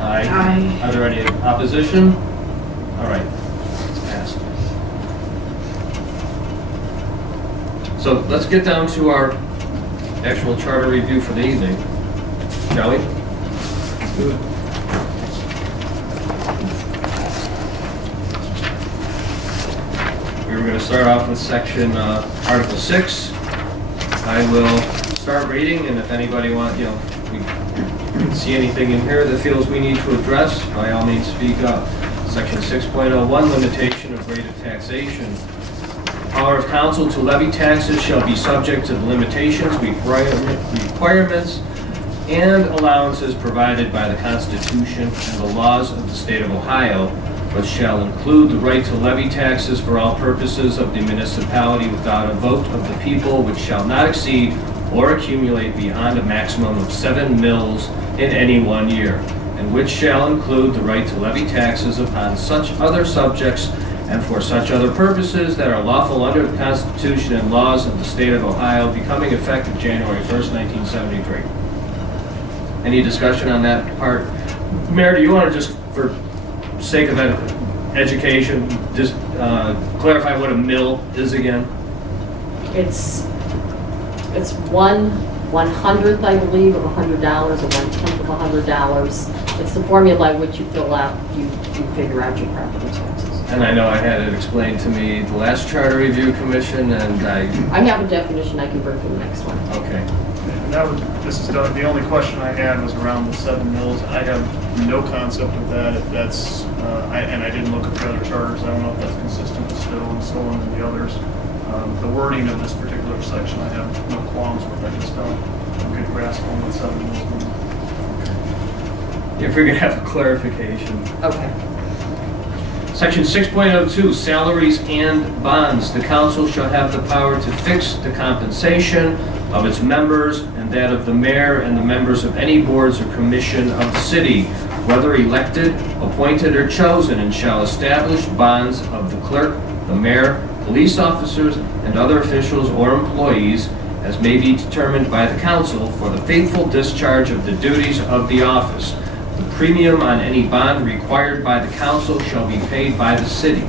Aye. Aye. Are there any opposition? All right, it's passed. So let's get down to our actual charter review for the evening, shall we? Let's do it. We were going to start off with section Article 6. I will start reading, and if anybody wants, we see anything in here that feels we need to address, by all means speak up. Section 6.01, limitation of rate of taxation. Power of council to levy taxes shall be subject to the limitations, requirements, and allowances provided by the Constitution and the laws of the state of Ohio, but shall include the right to levy taxes for all purposes of the municipality without a vote of the people, which shall not exceed or accumulate beyond a maximum of 7 mills in any 1 year, and which shall include the right to levy taxes upon such other subjects and for such other purposes that are lawful under the Constitution and laws of the state of Ohio, becoming effective January 1st, 1973. Any discussion on that part? Mayor, do you want to just, for sake of education, just clarify what a mill is again? It's 1/100th, I believe, of $100, or 1/10 of $100. It's the formula by which you fill out, you figure out your property taxes. And I know I had it explained to me the last Charter Review Commission, and I have a definition I can bring for the next one. okay. And that was, this is the only question I had was around the 7 mills. I have no concept of that, if that's, and I didn't look at the other charters. I don't know if that's consistent with Stowe and so on and the others. The wording of this particular section, I have no qualms with. I just don't have a good grasp on what 7 mills mean. If we could have a clarification. Okay. Section 6.02, salaries and bonds. The council shall have the power to fix the compensation of its members and that of the mayor and the members of any boards or commission of the city, whether elected, appointed, or chosen, and shall establish bonds of the clerk, the mayor, police officers, and other officials or employees as may be determined by the council for the faithful discharge of the duties of the office. The premium on any bond required by the council shall be paid by the city.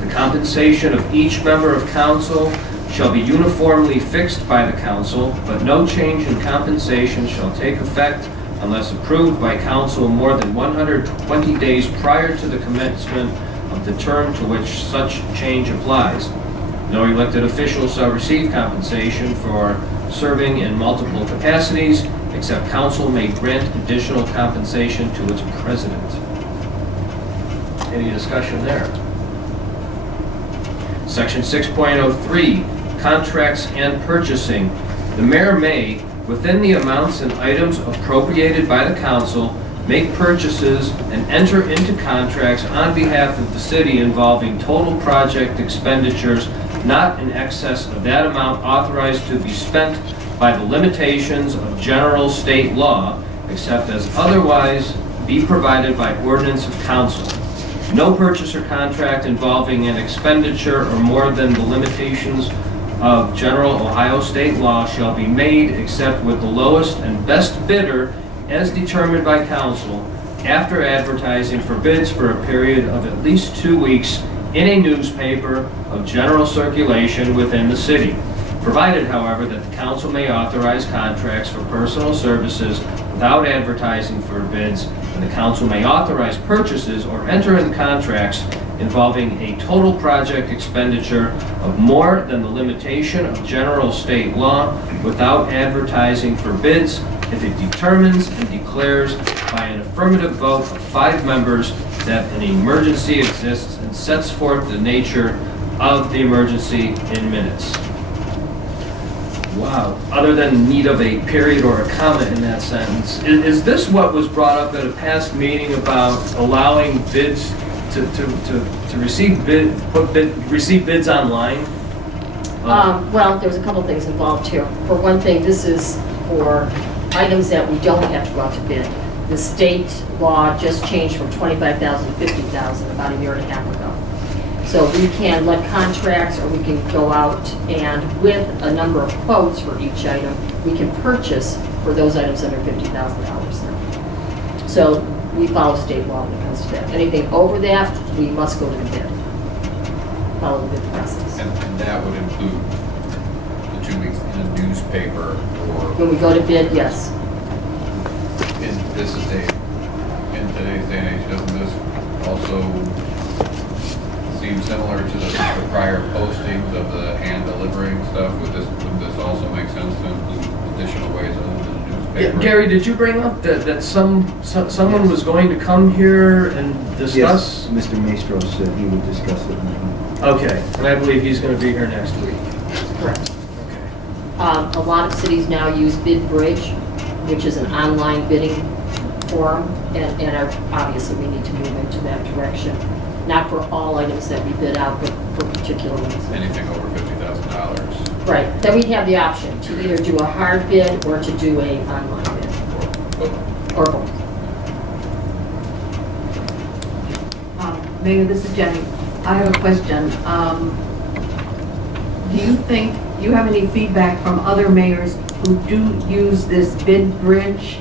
The compensation of each member of council shall be uniformly fixed by the council, but no change in compensation shall take effect unless approved by council more than 120 days prior to the commencement of the term to which such change applies. No elected official shall receive compensation for serving in multiple capacities, except council may grant additional compensation to its president. Any discussion there? Section 6.03, contracts and purchasing. The mayor may, within the amounts and items appropriated by the council, make purchases and enter into contracts on behalf of the city involving total project expenditures not in excess of that amount authorized to be spent by the limitations of general state law, except as otherwise be provided by ordinance of council. No purchase or contract involving an expenditure or more than the limitations of general Ohio state law shall be made except with the lowest and best bidder as determined by council after advertising for bids for a period of at least 2 weeks in a newspaper of general circulation within the city. Provided, however, that the council may authorize contracts for personal services without advertising for bids, and the council may authorize purchases or enter into contracts involving a total project expenditure of more than the limitation of general state law without advertising for bids if it determines and declares by an affirmative vote of 5 members that an emergency exists and sets forth the nature of the emergency in minutes. Wow. Other than need of a period or a comma in that sentence, is this what was brought up at a past meeting about allowing bids to receive bids online? Well, there's a couple things involved here. For one thing, this is for items that we don't have to go out to bid. The state law just changed from 25,000 to 50,000 about a year and a half ago. So we can let contracts, or we can go out and with a number of quotes for each item, we can purchase for those items under $50,000. So we follow state law when it comes to that. Anything over that, we must go to the bid. Follow the bid process. And that would include the 2 weeks in a newspaper or When we go to bid, yes. in this is in today's day and age, doesn't this also seem similar to the prior postings of the hand delivering stuff? Would this also make sense to include additional ways other than the newspaper? Gary, did you bring up that someone was going to come here and discuss? Yes, Mr. Maestro said he would discuss it. Okay, and I believe he's going to be here next week. Correct. Okay. A lot of cities now use BidBridge, which is an online bidding forum, and obviously we need to move into that direction. Not for all items that we bid out, but for particular ones. Anything over $50,000 Right, then we have the option to either do a hard bid or to do a online bid, or both? or both. Mayor, this is Jenny. I have a question. Do you think, you have any feedback from other mayors who do use this bid bridge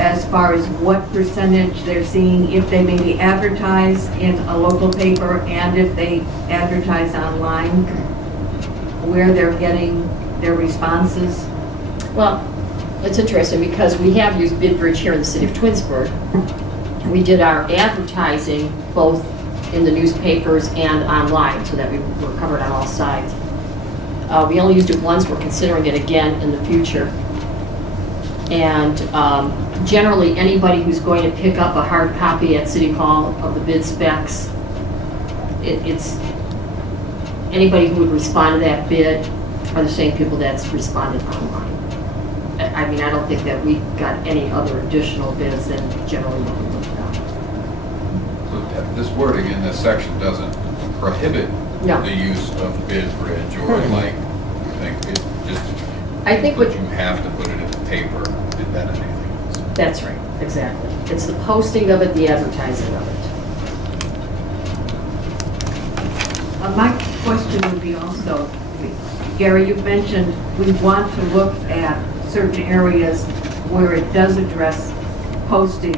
as far as what percentage they're seeing if they maybe advertise in a local paper and if they advertise online, where they're getting their responses? Well, it's interesting because we have used BidBridge here in the city of Twinsburg. We did our advertising both in the newspapers and online so that we were covered on all sides. We only used it once, we're considering it again in the future. And generally, anybody who's going to pick up a hard copy at City Hall of the bid specs, it's anybody who would respond to that bid are the same people that's responded online. I mean, I don't think that we got any other additional bids than generally what we looked at. So this wording in this section doesn't prohibit No. the use of BidBridge or like, I think what you have to put it in the paper and then anything else. That's right, exactly. It's the posting of it, the advertising of it. My question would be also, Gary, you've mentioned we want to look at certain areas where it does address posting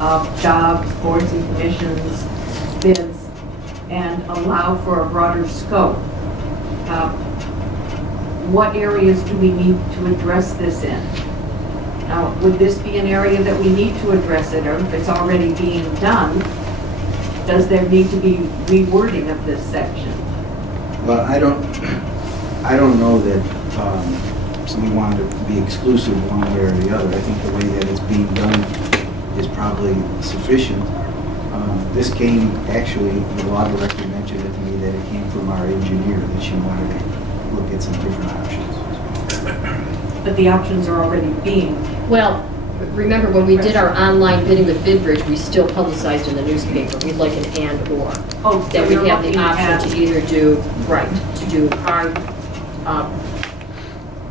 of jobs, boards and commissions, bids, and allow for a broader scope. What areas do we need to address this in? Now, would this be an area that we need to address it, or if it's already being done, does there need to be rewording of this section? Well, I don't know that we want to be exclusive one way or the other. I think the way that it's being done is probably sufficient. This came, actually, the law director mentioned it to me that it came from our engineer, that she wanted to look at some different options. But the options are already being, Well, remember when we did our online bidding with BidBridge, we still publicized in the newspaper. We'd like an and/or. oh, so That we you're have the looking at, option to either do, right, to do hard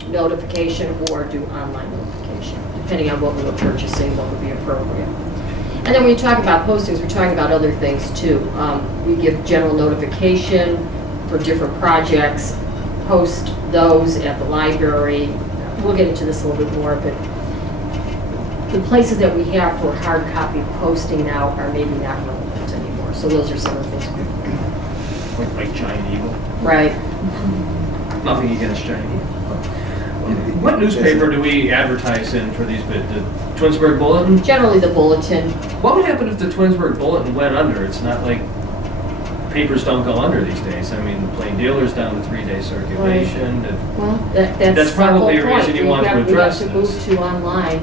notification or do online notification, depending on what we were purchasing, what would be appropriate. And then when you talk about postings, we're talking about other things too. We give general notification for different projects, post those at the library. We'll get into this a little bit more, but the places that we have for hard copy posting now are maybe not relevant anymore. So those are some of the things we do. Like Giant Eagle. Right. Nothing against Giant Eagle. What newspaper do we advertise in for these bids? The Twinsburg Bulletin? Generally, the bulletin. What would happen if the Twinsburg Bulletin went under? It's not like papers don't go under these days. I mean, the Plain Dealer's down to 3-day circulation. Well, that's That's our probably whole a reason point. you want to address We have to move this. to online.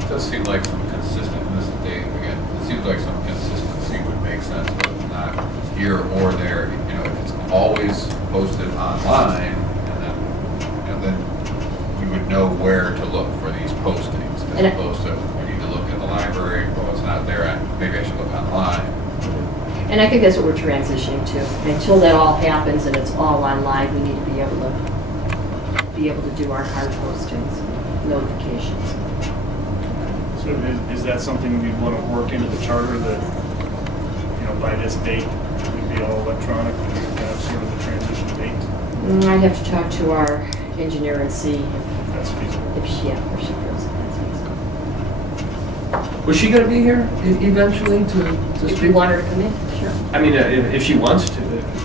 It does seem like some consistent, in this day, again, it seems like some consistency would make sense, but not here or there. You know, if it's always posted online, and then, you know, then you would know where to look for these postings, And as opposed to, we need to look at the library, well, it's not there, maybe I should look online. And I think that's what we're transitioning to. Until that all happens and it's all online, we need to be able to do our hard postings, notifications. So is that something we'd want to work into the charter that, you know, by this date, it would be all electronic, and have sort of the transition date? I'd have to talk to our engineer and see That's feasible. if she feels that's feasible. Was she gonna be here eventually to If you speak? want her to come in, sure. I mean, if she wants to.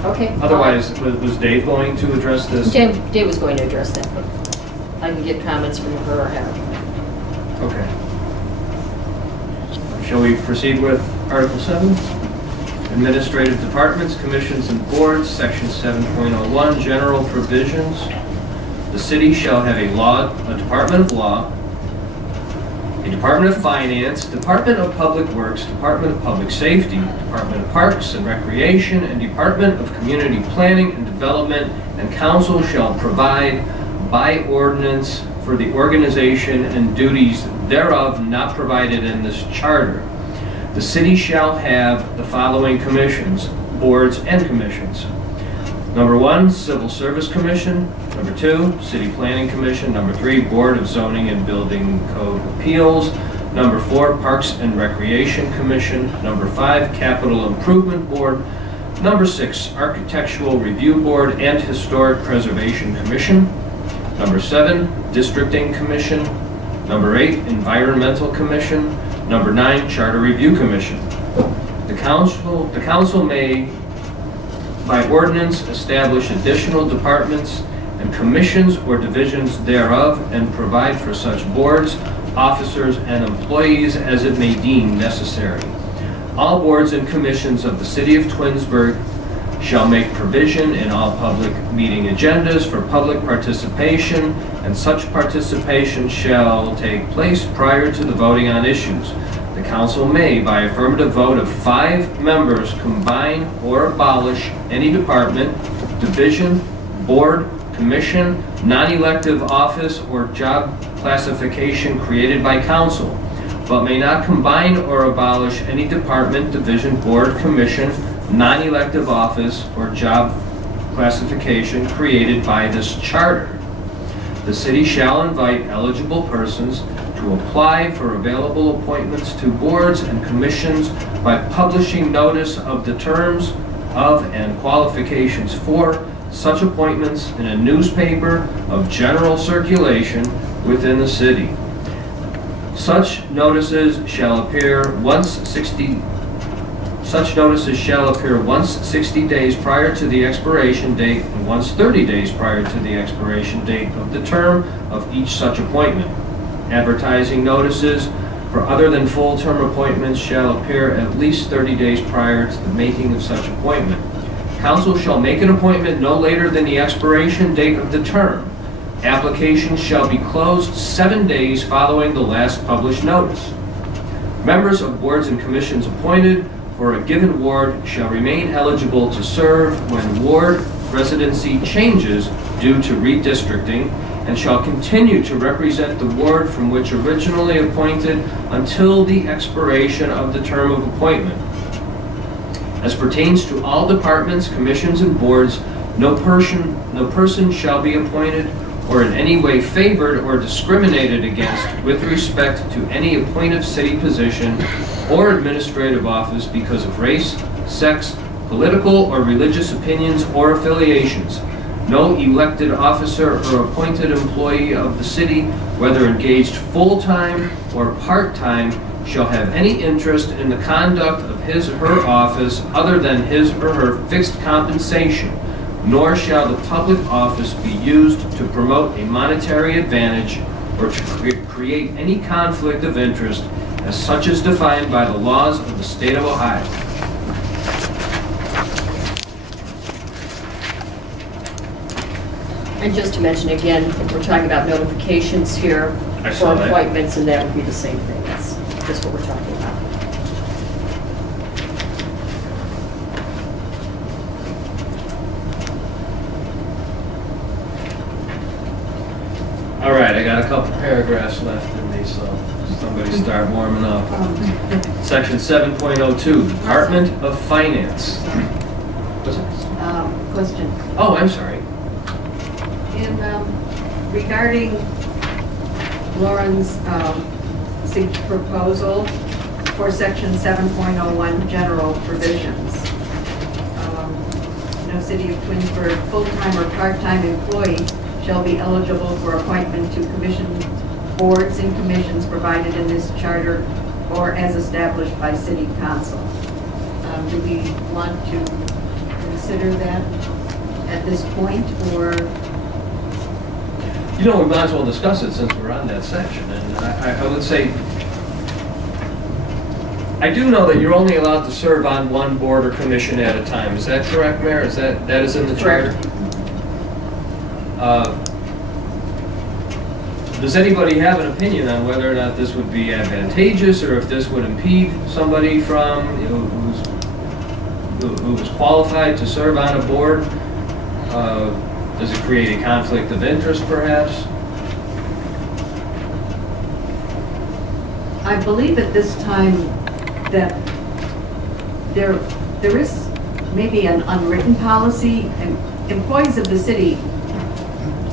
Okay. Otherwise, was Dave going to address this? Dave was going to address that, but I can get comments from her or him. Okay. Shall we proceed with Article 7? Administrative Departments, Commissions, and Boards, Section 7.01, General Provisions. The city shall have a Department of Law, a Department of Finance, Department of Public Works, Department of Public Safety, Department of Parks and Recreation, and Department of Community Planning and Development, and council shall provide by ordinance for the organization and duties thereof not provided in this charter. The city shall have the following commissions, boards, and commissions. Number 1, Civil Service Commission. Number 2, City Planning Commission. Number 3, Board of Zoning and Building Code Appeals. Number 4, Parks and Recreation Commission. Number 5, Capital Improvement Board. Number 6, Architectural Review Board and Historic Preservation Commission. Number 7, Districting Commission. Number 8, Environmental Commission. Number 9, Charter Review Commission. The council may, by ordinance, establish additional departments and commissions or divisions thereof, and provide for such boards, officers, and employees as it may deem necessary. All boards and commissions of the city of Twinsburg shall make provision in all public meeting agendas for public participation, and such participation shall take place prior to the voting on issues. The council may, by affirmative vote of 5 members, combine or abolish any department, division, board, commission, non-elective office, or job classification created by council, but may not combine or abolish any department, division, board, commission, non-elective office, or job classification created by this charter. The city shall invite eligible persons to apply for available appointments to boards and commissions by publishing notice of the terms of and qualifications for such appointments in a newspaper of general circulation within the city. Such notices shall appear once 60 days prior to the expiration date and once 30 days prior to the expiration date of the term of each such appointment. Advertising notices for other than full-term appointments shall appear at least 30 days prior to the making of such appointment. Council shall make an appointment no later than the expiration date of the term. Applications shall be closed 7 days following the last published notice. Members of boards and commissions appointed for a given ward shall remain eligible to serve when ward residency changes due to redistricting, and shall continue to represent the ward from which originally appointed until the expiration of the term of appointment. As pertains to all departments, commissions, and boards, no person shall be appointed or in any way favored or discriminated against with respect to any appointed city position or administrative office because of race, sex, political or religious opinions or affiliations. No elected officer or appointed employee of the city, whether engaged full-time or part-time, shall have any interest in the conduct of his or her office other than his or her fixed compensation, nor shall the public office be used to promote a monetary advantage or to create any conflict of interest as such is defined by the laws of the state of Ohio. And just to mention again, if we're talking about notifications here I for saw that. appointments, and that would be the same thing. That's just what we're talking about. All right, I got a couple paragraphs left in these, so somebody start warming up. Section 7.02, Department of Finance. What's it? Question. Oh, I'm sorry. In regarding Lauren's proposal for section 7.01 general provisions, City of Twinsburg full-time or part-time employee shall be eligible for appointment to commission boards and commissions provided in this charter or as established by city council. Do we want to consider that at this point, or? You know, we might as well discuss it since we're on that section, and I would say, I do know that you're only allowed to serve on one board or commission at a time. Is that correct, Mayor? Is that is in the charter? Does anybody have an opinion on whether or not this would be advantageous, or if this would impede somebody from, you know, who was qualified to serve on a board? Does it create a conflict of interest, perhaps? I believe at this time that there is maybe an unwritten policy, and employees of the city,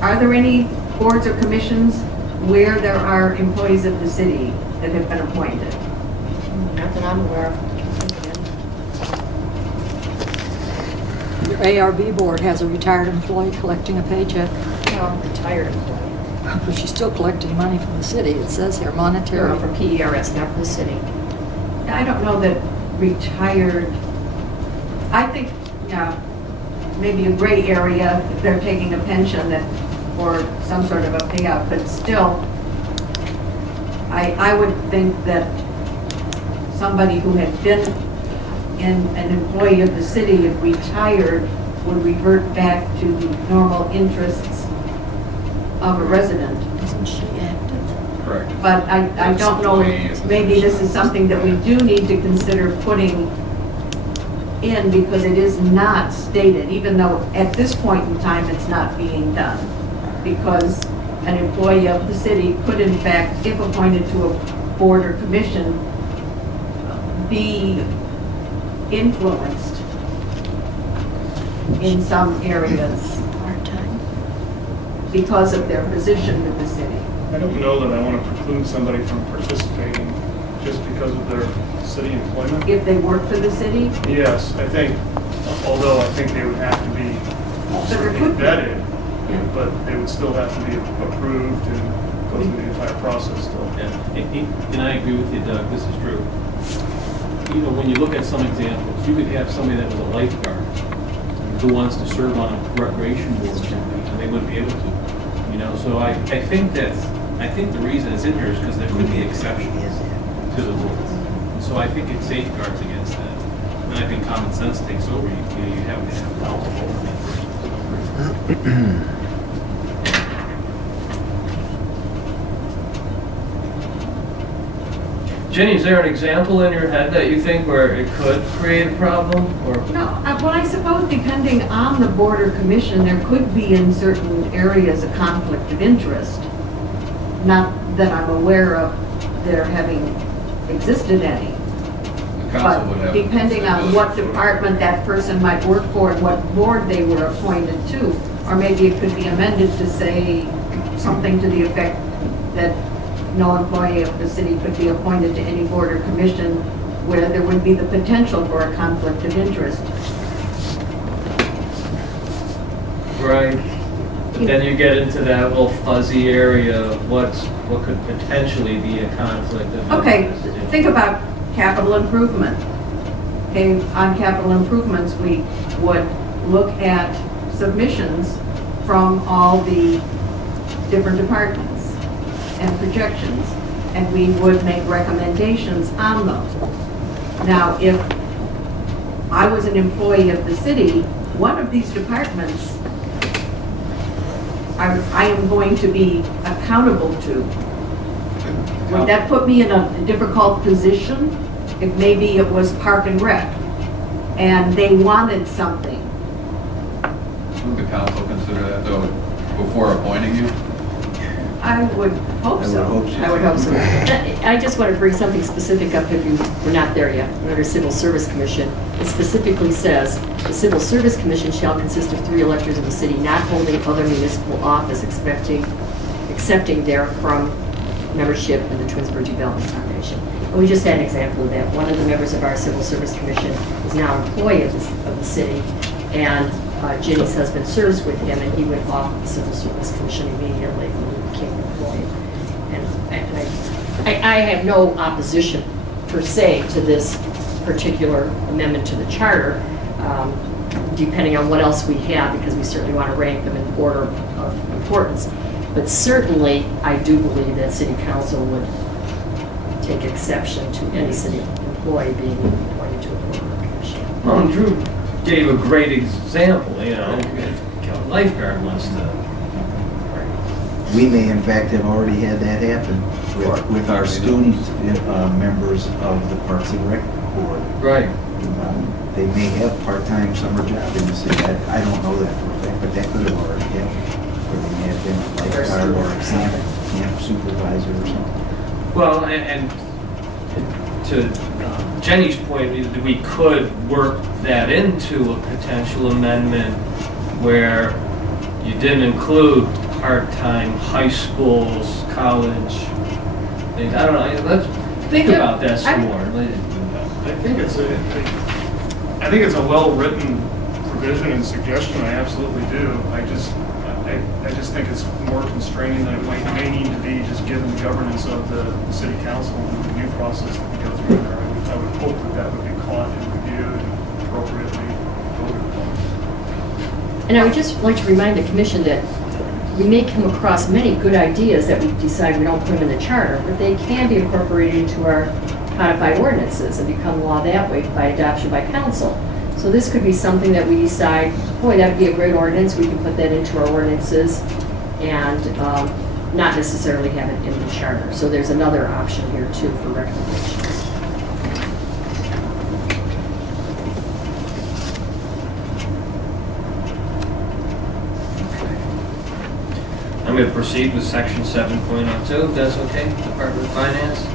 are there any boards or commissions where there are employees of the city that have been appointed? Not that I'm aware of. Your ARB board has a retired employee collecting a paycheck. Well, retired employee. But she's still collecting money from the city. It says here, monetary. They're from PERS, not from the city. I don't know that retired, I think, yeah, maybe a gray area, if they're taking a pension that, or some sort of a payout, but still, I would think that somebody who had been an employee of the city and retired would revert back to the normal interests of a resident. Isn't she active? Correct. But I don't know, maybe this is something that we do need to consider putting in, because it is not stated, even though at this point in time it's not being done. Because an employee of the city could in fact, if appointed to a board or commission, be influenced in some areas Part-time. because of their position with the city. I don't know that I want to preclude somebody from participating just because of their city employment. If they work for the city, Yes, I think, although I think they would have to be certainly vetted, but they would still have to be approved and go through the entire process still. Yeah, and I agree with you, Doug, this is true. You know, when you look at some examples, you could have somebody that was a lifeguard who wants to serve on a recreation board, and they wouldn't be able to. You know, so I think the reason it's in here is because there could be exceptions to the rules. And so I think it safeguards against that. And I think common sense takes over. You have to have counsel over me. Jenny, is there an example in your head that you think where it could create a problem, or? no, well, I suppose depending on the board or commission, there could be in certain areas a conflict of interest. Not that I'm aware of there having existed any. The council would But have. depending on what department that person might work for and what board they were appointed to, or maybe it could be amended to say something to the effect that no employee of the city could be appointed to any board or commission where there would be the potential for a conflict of interest. Right. But then you get into that little fuzzy area of what could potentially be a conflict of Okay, interest. think about capital improvement. Okay, on capital improvements, we would look at submissions from all the different departments and projections, and we would make recommendations on those. Now, if I was an employee of the city, one of these departments I am going to be accountable to. Would that put me in a difficult position if maybe it was Park and Rec and they wanted something? Would the council consider that though, before appointing you? I would hope so. I would hope so. I just want to bring something specific up if you were not there yet. Under Civil Service Commission, it specifically says, the Civil Service Commission shall consist of 3 electors of the city not holding other municipal office accepting therefrom membership in the Twinsburg Development Foundation. And we just had an example of that. One of the members of our Civil Service Commission is now an employee of the city, and Ginny's husband serves with him, and he went off the Civil Service Commission immediately when he became employed. And I have no opposition per se to this particular amendment to the charter, depending on what else we have, because we certainly want to rank them in order of importance. But certainly, I do believe that city council would take exception to any city employee being appointed to a board or commission. Well, and Drew gave a great example, you know, if a lifeguard wants to. We may in fact have already had that happen with our student members of the Parks and Rec Board. Right. They may have part-time summer job in the city. I don't know that for a fact, but that could have already happened. Or they may have been a lifeguard or a camp supervisor or something. Well, and to Jenny's point, we could work that into a potential amendment where you didn't include part-time high schools, college. Things. I don't know. Let's think about that some more. I think it's a well-written provision and suggestion. I absolutely do. I just think it's more constraining than it may need to be, just given the governance of the city council and the review process that we go through there. I would hope that would be caught and reviewed and appropriately voted upon. And I would just like to remind the commission that we may come across many good ideas that we decide we don't put them in the charter, but they can be incorporated into our codified ordinances and become law that way by adoption by council. So this could be something that we decide, boy, that would be a great ordinance, we can put that into our ordinances and not necessarily have it in the charter. So there's another option here too for recommendations. I'm going to proceed with section 7.02, if that's okay, Department of Finance.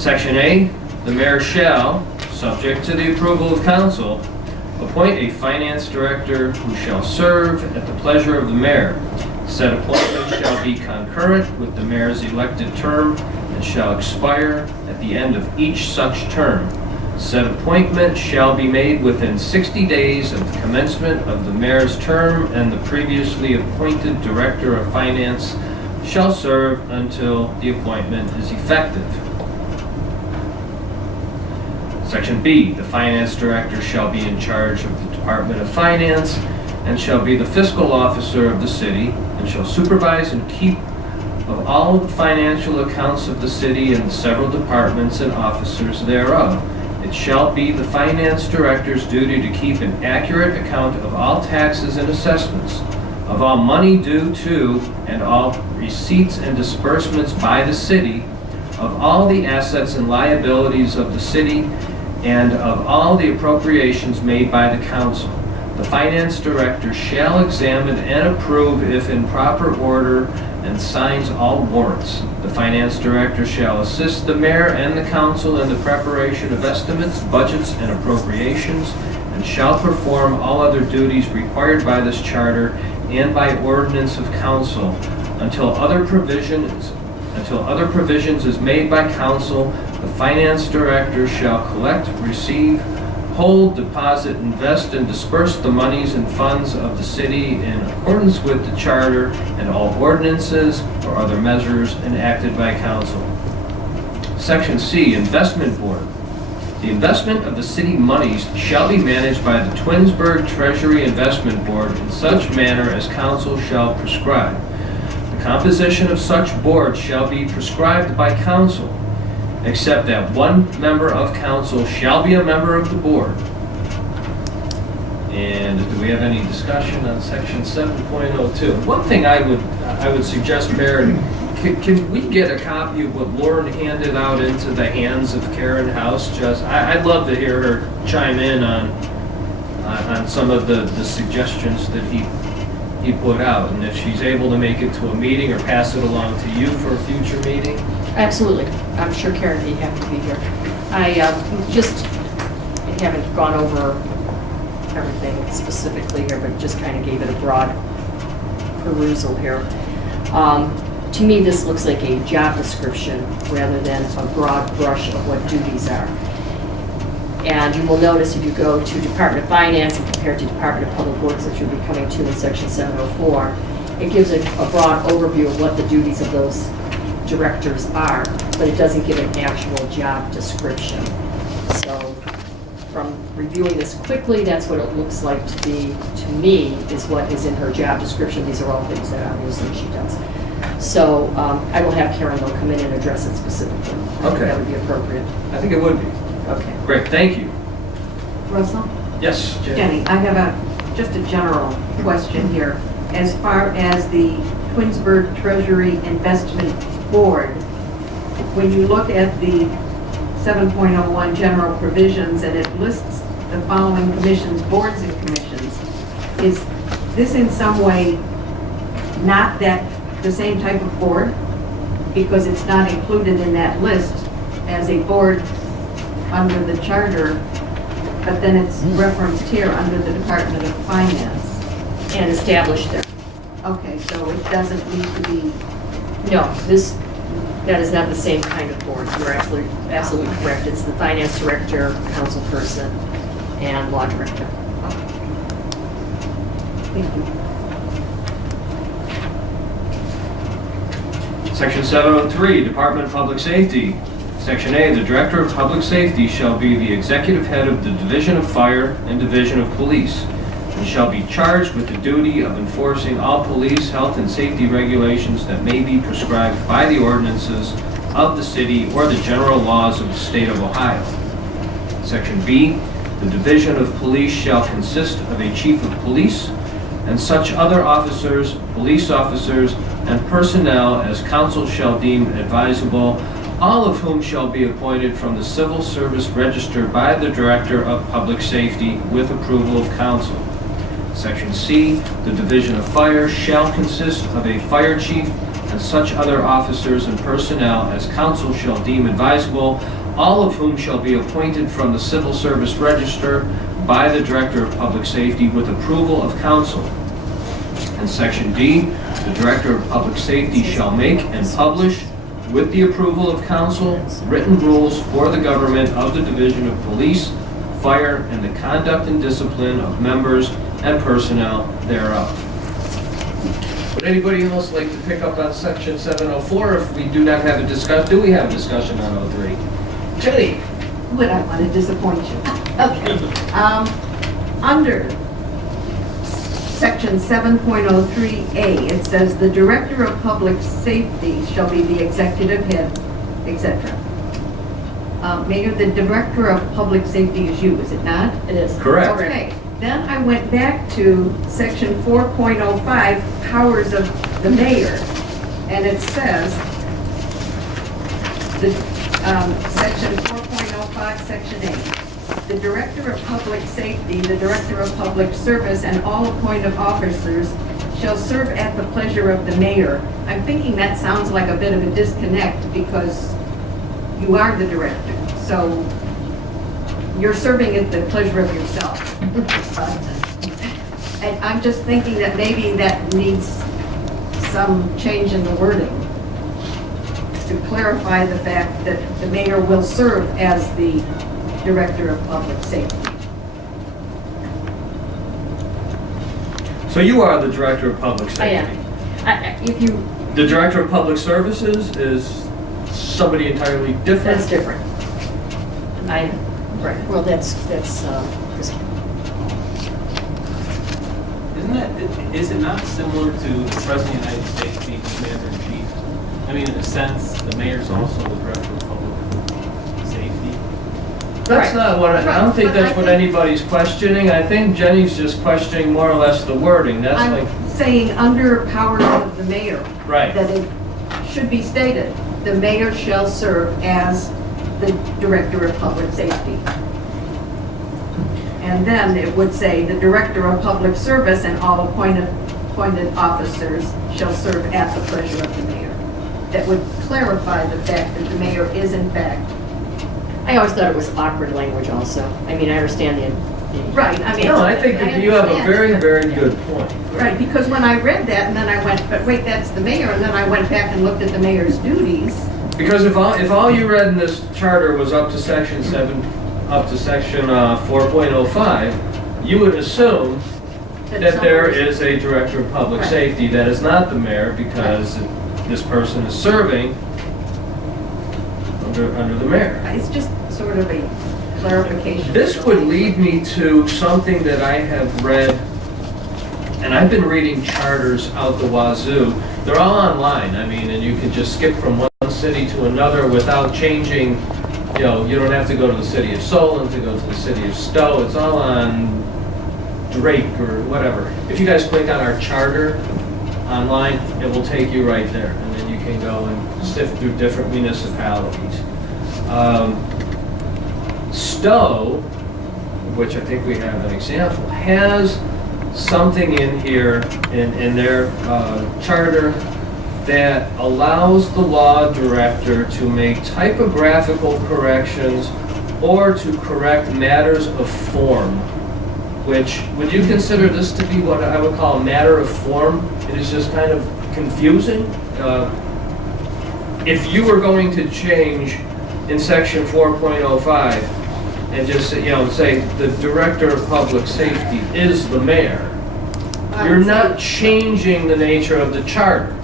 Section A, the mayor shall, subject to the approval of council, appoint a finance director who shall serve at the pleasure of the mayor. Said appointment shall be concurrent with the mayor's elected term and shall expire at the end of each such term. Said appointment shall be made within 60 days of the commencement of the mayor's term, and the previously appointed director of finance shall serve until the appointment is effective. Section B, the finance director shall be in charge of the Department of Finance and shall be the fiscal officer of the city and shall supervise and keep of all the financial accounts of the city and the several departments and officers thereof. It shall be the finance director's duty to keep an accurate account of all taxes and assessments, of all money due to and all receipts and disbursements by the city, of all the assets and liabilities of the city, and of all the appropriations made by the council. The finance director shall examine and approve if in proper order and signs all warrants. The finance director shall assist the mayor and the council in the preparation of estimates, budgets, and appropriations, and shall perform all other duties required by this charter and by ordinance of council until other provisions is made by council. The finance director shall collect, receive, hold, deposit, invest, and disperse the monies and funds of the city in accordance with the charter and all ordinances or other measures enacted by council. Section C, Investment Board. The investment of the city monies shall be managed by the Twinsburg Treasury Investment Board in such manner as council shall prescribe. The composition of such board shall be prescribed by council, except that one member of council shall be a member of the board. And do we have any discussion on section 7.02? One thing I would suggest, Mayor, can we get a copy of what Lauren handed out into the hands of Karen House? I'd love to hear her chime in on some of the suggestions that he put out, and if she's able to make it to a meeting or pass it along to you for a future meeting. Absolutely. I'm sure Karen would be happy to be here. I just haven't gone over everything specifically here, but just kind of gave it a broad perusal here. To me, this looks like a job description rather than a broad brush of what duties are. And you will notice if you go to Department of Finance and compare to Department of Public Works, which you'll be coming to in section 704, it gives a broad overview of what the duties of those directors are, but it doesn't give an actual job description. So from reviewing this quickly, that's what it looks like to me, is what is in her job description. These are all things that obviously she does. So I will have Karen, though, come in and address it specifically. I think Okay. that would be appropriate. I think it would be. Okay. Great, thank you. Russell? Yes, Jenny? Jenny, I have just a general question here. As far as the Twinsburg Treasury Investment Board, when you look at the 7.01 general provisions and it lists the following commissions, boards and commissions, is this in some way not the same type of board? Because it's not included in that list as a board under the charter, but then it's referenced here under the Department of Finance. And established there. Okay, so it doesn't need to be, No, that is not the same kind of board. You're absolutely correct. It's the finance director, council person, and law director. thank you. Section 703, Department of Public Safety. Section A, the Director of Public Safety shall be the executive head of the Division of Fire and Division of Police, and shall be charged with the duty of enforcing all police, health, and safety regulations that may be prescribed by the ordinances of the city or the general laws of the state of Ohio. Section B, the Division of Police shall consist of a chief of police and such other officers, police officers, and personnel as council shall deem advisable, all of whom shall be appointed from the Civil Service Register by the Director of Public Safety with approval of council. Section C, the Division of Fire shall consist of a fire chief and such other officers and personnel as council shall deem advisable, all of whom shall be appointed from the Civil Service Register by the Director of Public Safety with approval of council. And Section D, the Director of Public Safety shall make and publish, with the approval of council, written rules for the government of the Division of Police, Fire, and the conduct and discipline of members and personnel thereof. Would anybody else like to pick up on section 704 if we do not have a discussion? Do we have a discussion on 03? Jenny? Would I want to disappoint you? Okay. Under section 7.03A, it says the Director of Public Safety shall be the executive head, etc. Mayor, the Director of Public Safety is you, is it not? It is. Correct. Okay, then I went back to section 4.05, powers of the mayor, and it says, section 4.05, section 8, the Director of Public Safety, the Director of Public Service, and all appointed officers shall serve at the pleasure of the mayor. I'm thinking that sounds like a bit of a disconnect because you are the director, so you're serving at the pleasure of yourself. And I'm just thinking that maybe that needs some change in the wording to clarify the fact that the mayor will serve as the Director of Public Safety. So you are the Director of Public I Safety? am. If you, The Director of Public Services is somebody entirely different? that's different. Right, well, that's Chris. Is it not similar to the President of the United States being Commander-in-Chief? I mean, in a sense, the mayor's also the Director of Public Safety. That's Right. not what, I don't think But that's I what think- anybody's questioning. I think Jenny's just questioning more or less the wording. That's like, I'm saying under powers of the mayor. Right. That it should be stated, the mayor shall serve as the Director of Public Safety. And then it would say, the Director of Public Service and all appointed officers shall serve at the pleasure of the mayor. That would clarify the fact that the mayor is in fact. I always thought it was awkward language also. I mean, I understand the. Right, I mean. no, I think that you have a understand, very, but- very good point. Right, because when I read that, and then I went, but wait, that's the mayor, and then I went back and looked at the mayor's duties. Because if all you read in this charter was up to section 7, up to section 4.05, you would assume that there is a director of public Right. safety that is not the mayor because this person is serving under the mayor. It's just sort of a clarification. This would lead me to something that I have read, and I've been reading charters out the wazoo. They're all online, I mean, and you can just skip from one city to another without changing, you know, you don't have to go to the city of Solon to go to the city of Stowe. It's all on Drake or whatever. If you guys click on our charter online, it will take you right there, and then you can go and sift through different municipalities. Stowe, which I think we have an example, has something in here in their charter that allows the law director to make typographical corrections or to correct matters of form. Which, would you consider this to be what I would call a matter of form? It is just kind of confusing. If you were going to change in section 4.05 and just say, say the director of public safety is the mayor, you're not changing the nature of the charter.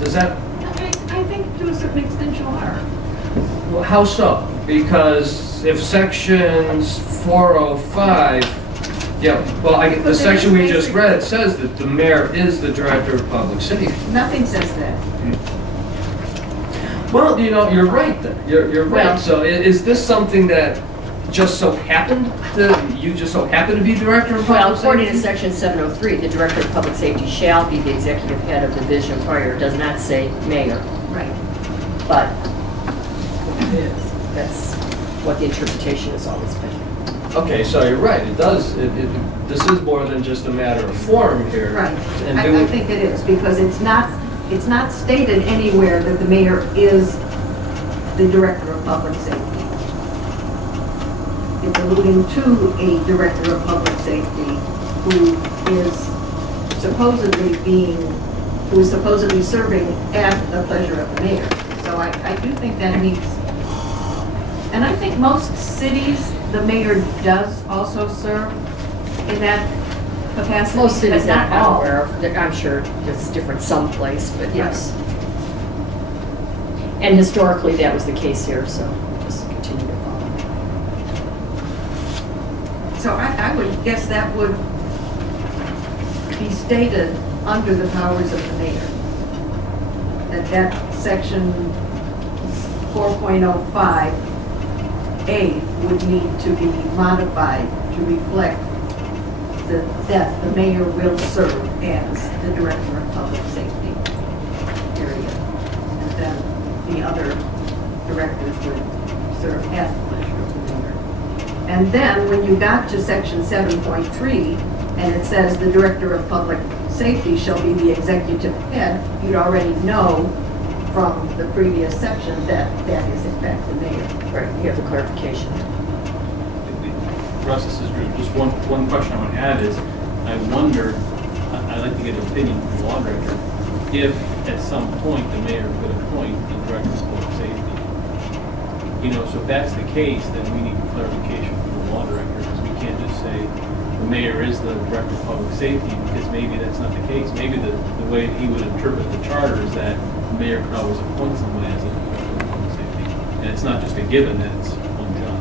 Does that, I think to a certain extent you are. well, how so? Because if sections 405, the section we just read says that the mayor is the director of public safety. Nothing says that. Well, you're right then. You're right. Well- So is this something that just so happened you just so happen to be director of Well, public according to safety? section 703, the director of public safety shall be the executive head of the division of fire. It does not say mayor, Right. but that's what the interpretation has always been. Okay, so you're right. It does. This is more than just a matter of form here. Right. And I think it is, because it's not stated anywhere that the mayor is the director of public safety. It's alluding to a director of public safety who is supposedly serving at the pleasure of the mayor. So I do think that needs, and I think most cities, the mayor does also serve in that capacity. Most cities but not that I'm all. aware of, I'm sure it's different someplace, but yes. And historically, that was the case here, so just continue to follow. So I would guess that would be stated under the powers of the mayor. That section 4.05A would need to be modified to reflect that the mayor will serve as the director of public safety, period. And then the other directors would serve at the pleasure of the mayor. And then when you got to section 7.3, and it says the director of public safety shall be the executive head, you'd already know from the previous section that that is in fact the mayor. Right, you have the clarification. Russ, this is Drew. Just one question I want to add is, I wonder, I'd like to get an opinion from the law director, if at some point the mayor could appoint the director of public safety. So if that's the case, then we need clarification from the law director, because we can't just say the mayor is the director of public safety, because maybe that's not the case. Maybe the way he would interpret the charter is that the mayor could always appoint someone as a director of public safety. And it's not just a given that it's one job.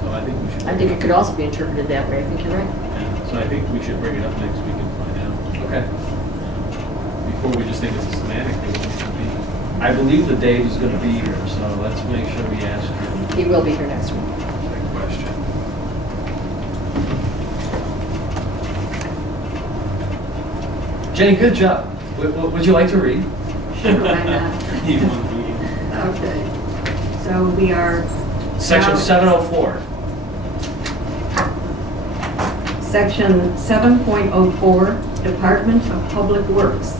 So I think we should. I think it could also be interpreted that way. I think you're right. Yeah, so I think we should bring it up next week and find out. Okay. Before we just think it's a semantic thing, it should be. I believe that Dave is going to be here, so let's make sure we ask him. He will be here next week. Good question. Jenny, good job. Would you like to read? Sure, why not? Okay. So we are. Section now- 704. Section 7.04, Department of Public Works.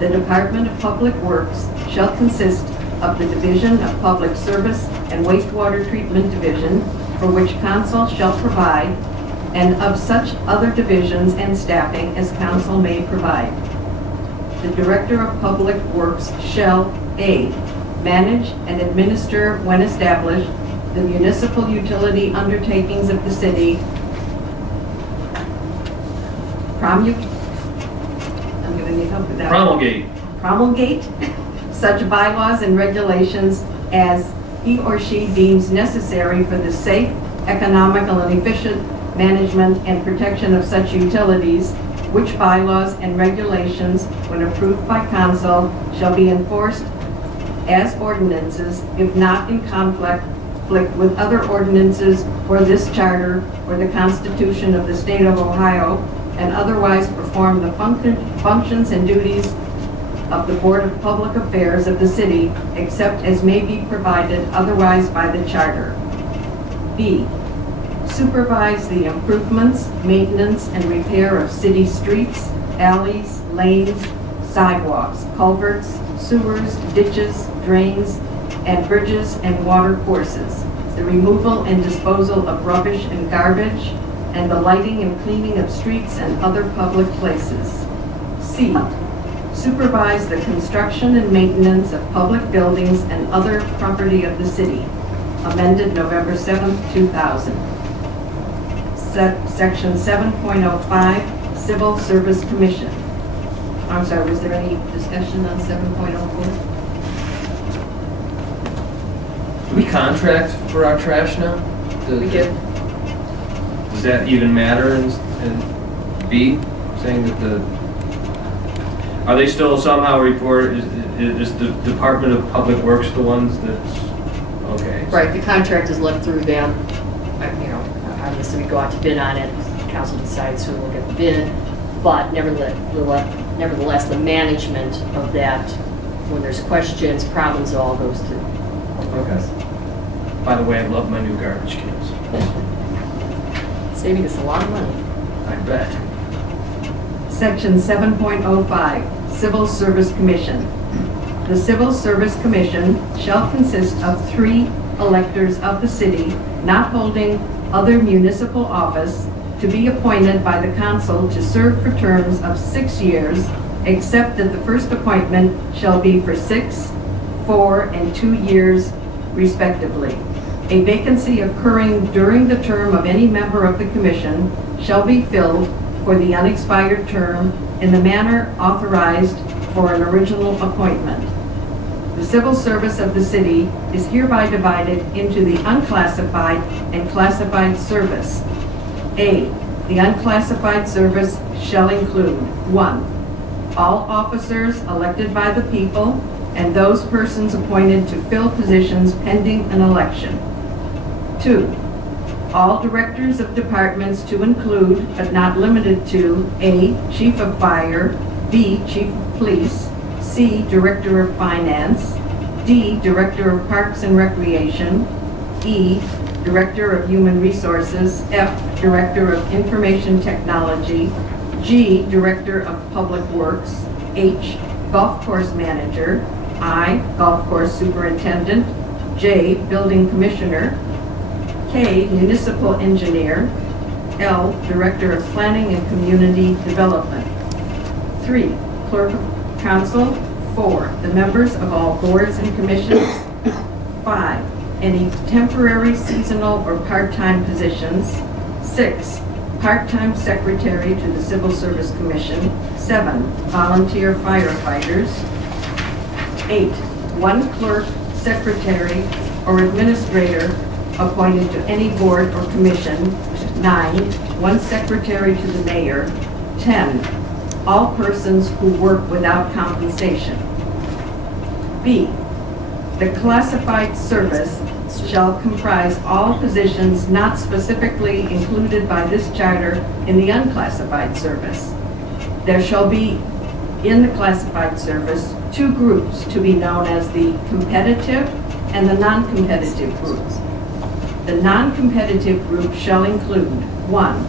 The Department of Public Works shall consist of the Division of Public Service and Wastewater Treatment Division, for which council shall provide, and of such other divisions and staffing as council may provide. The Director of Public Works shall, A, manage and administer when established, the municipal utility undertakings of the city, I'm gonna need help with that. Promulgate such bylaws and regulations as he or she deems necessary for the safe, economical, and efficient management and protection of such utilities, which bylaws and regulations, when approved by council, shall be enforced as ordinances, if not in conflict with other ordinances or this charter or the Constitution of the State of Ohio, and otherwise perform the functions and duties of the Board of Public Affairs of the city, except as may be provided otherwise by the charter. B, supervise the improvements, maintenance, and repair of city streets, alleys, lanes, sidewalks, culverts, sewers, ditches, drains, and bridges and water courses, the removal and disposal of rubbish and garbage, and the lighting and cleaning of streets and other public places. C, supervise the construction and maintenance of public buildings and other property of the city. Amended November 7th, 2000. Section 7.05, Civil Service Commission. I'm sorry, was there any discussion on 7.04? Do we contract for our trash now? We do. Does that even matter in B, saying that are they still somehow is the Department of Public Works the ones that's, okay. Right, the contract is left through them. Obviously we go out to bid on it, council decides who will get the bid, but nevertheless, the management of that, when there's questions, problems, it all goes to. Okay. By the way, I love my new garbage cans. Saving us a lot of money. I bet. Section 7.05, Civil Service Commission. The Civil Service Commission shall consist of 3 electors of the city not holding other municipal office, to be appointed by the council to serve for terms of 6 years, except that the first appointment shall be for 6, 4, and 2 years respectively. A vacancy occurring during the term of any member of the commission shall be filled for the unexpired term in the manner authorized for an original appointment. The civil service of the city is hereby divided into the unclassified and classified service. A, the unclassified service shall include 1, all officers elected by the people and those persons appointed to fill positions pending an election. 2, all directors of departments to include, but not limited to, A, Chief of Fire, B, Chief of Police, C, Director of Finance, D, Director of Parks and Recreation, E, Director of Human Resources, F, Director of Information Technology, G, Director of Public Works, H, Golf Course Manager, I, Golf Course Superintendent, J, Building Commissioner, K, Municipal Engineer, L, Director of Planning and Community Development. 3, Clerk of Council. 4, the members of all boards and commissions. 5, any temporary, seasonal, or part-time positions. 6, part-time secretary to the Civil Service Commission. 7, volunteer firefighters. 8, 1 clerk, secretary, or administrator appointed to any board or commission. 9, 1 secretary to the mayor. 10, all persons who work without compensation. B, the classified service shall comprise all positions not specifically included by this charter in the unclassified service. There shall be in the classified service 2 groups to be known as the competitive and the non-competitive groups. The non-competitive group shall include 1,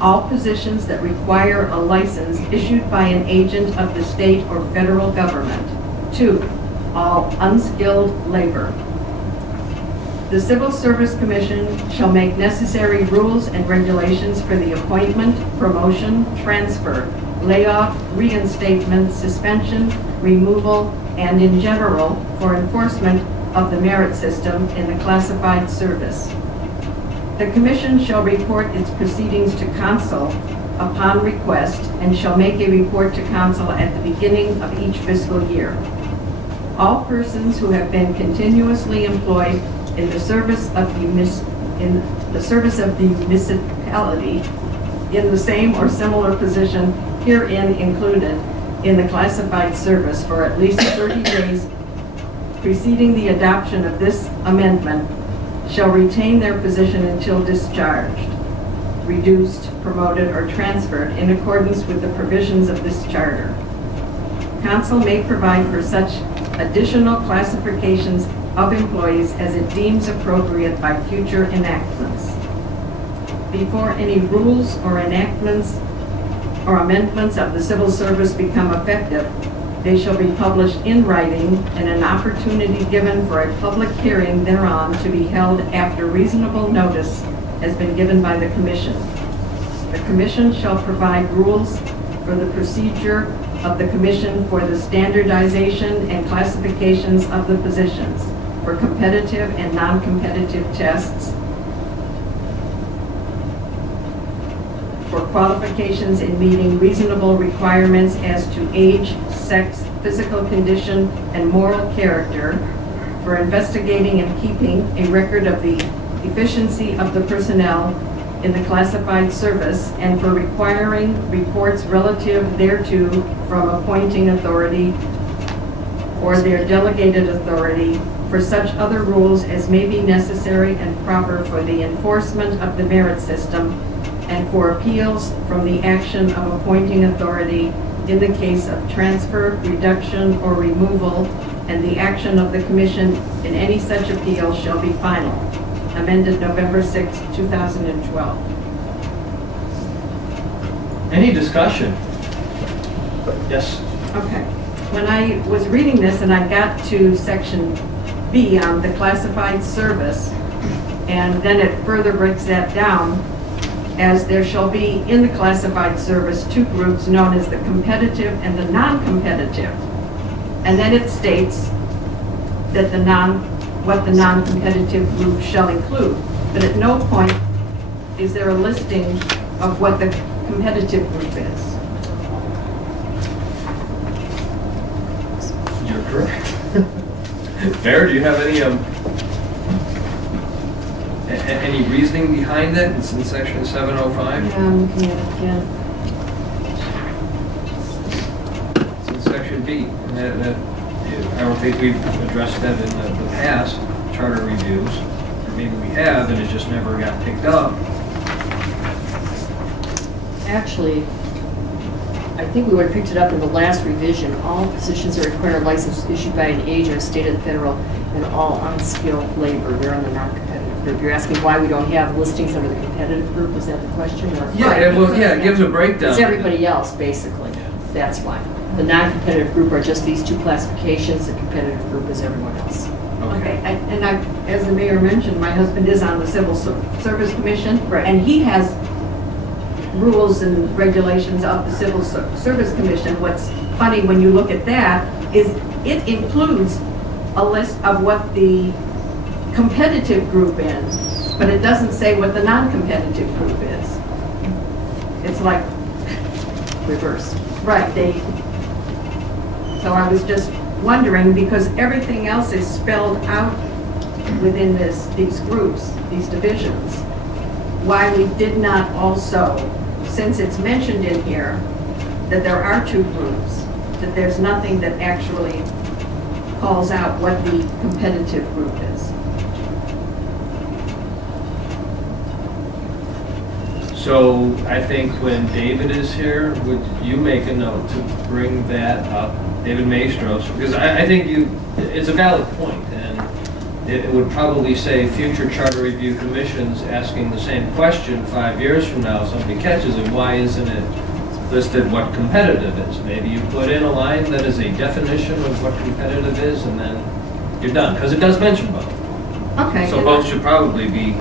all positions that require a license issued by an agent of the state or federal government. 2, all unskilled labor. The Civil Service Commission shall make necessary rules and regulations for the appointment, promotion, transfer, layoff, reinstatement, suspension, removal, and in general, for enforcement of the merit system in the classified service. The commission shall report its proceedings to council upon request and shall make a report to council at the beginning of each fiscal year. All persons who have been continuously employed in the service of the municipality in the same or similar position herein included in the classified service for at least 30 days preceding the adoption of this amendment shall retain their position until discharged, reduced, promoted, or transferred in accordance with the provisions of this charter. Council may provide for such additional classifications of employees as it deems appropriate by future enactments. Before any rules or enactments or amendments of the civil service become effective, they shall be published in writing and an opportunity given for a public hearing thereon to be held after reasonable notice has been given by the commission. The commission shall provide rules for the procedure of the commission for the standardization and classifications of the positions, for competitive and non-competitive tests, for qualifications in meeting reasonable requirements as to age, sex, physical condition, and moral character, for investigating and keeping a record of the efficiency of the personnel in the classified service, and for requiring reports relative thereto from appointing authority or their delegated authority, for such other rules as may be necessary and proper for the enforcement of the merit system, and for appeals from the action of appointing authority in the case of transfer, reduction, or removal, and the action of the commission in any such appeal shall be final. Amended November 6, 2012. Any discussion? Yes. Okay. When I was reading this and I got to section B on the classified service, and then it further breaks that down as there shall be in the classified service two groups known as the competitive and the non-competitive. And then it states that what the non-competitive group shall include. But at no point is there a listing of what the competitive group is. You're correct. Fair, do you have any reasoning behind that? It's in section 705? Yeah, I'm looking at it again. It's in section B. And I don't think we've addressed that in the past charter reviews. Or maybe we have, and it just never got picked up. Actually, I think we would have picked it up in the last revision. All positions that require a license issued by an agent, state or federal, and all unskilled labor, they're in the non-competitive group. You're asking why we don't have listings under the competitive group? Is that the question? Or? Yeah, it gives a breakdown. It's everybody else, basically. That's why. The non-competitive group are just these two classifications. The competitive group is everyone else. Okay, and as the mayor mentioned, my husband is on the Civil Service Commission, Right. and he has rules and regulations of the Civil Service Commission. What's funny when you look at that is it includes a list of what the competitive group is, but it doesn't say what the non-competitive group is. It's like Reversed. right. So I was just wondering, because everything else is spelled out within these groups, these divisions, why we did not also, since it's mentioned in here that there are two groups, that there's nothing that actually calls out what the competitive group is. So I think when David is here, would you make a note to bring that up, David Maestros? Because I think it's a valid point, and it would probably say future charter review commissions asking the same question 5 years from now, somebody catches it, why isn't it listed what competitive is? Maybe you put in a line that is a definition of what competitive is, and then you're done, because it does mention both. Okay. So both should probably be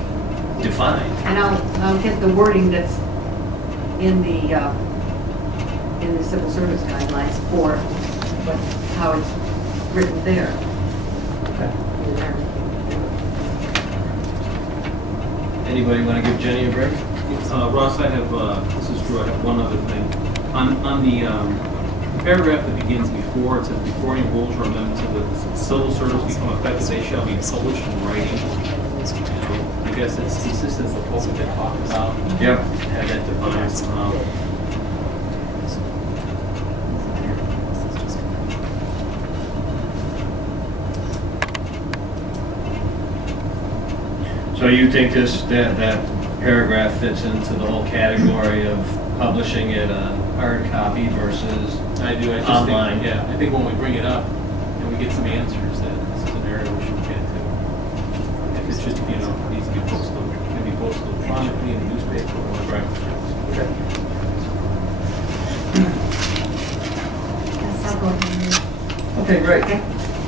defined. And I'll get the wording that's in the civil service guidelines for how it's written there. Okay. and everything. Anybody want to give Jenny a break? Ross, I have, this is true, I have one other thing. On the paragraph that begins before, it says, before any rules or amendments of the civil service become effective, they shall be published in writing. I guess it's consistent with what we've been talking about. Yep. Have that defined somehow. So you think that paragraph fits into the whole category of publishing it on hard copy versus I do, I just online? think, yeah, I think when we bring it up and we get some answers, that this is an area we should get to. If it's just, needs to be posted, can be posted electronically in the newspaper or whatever. Okay. Yes, I'll go ahead. Okay, great. Okay.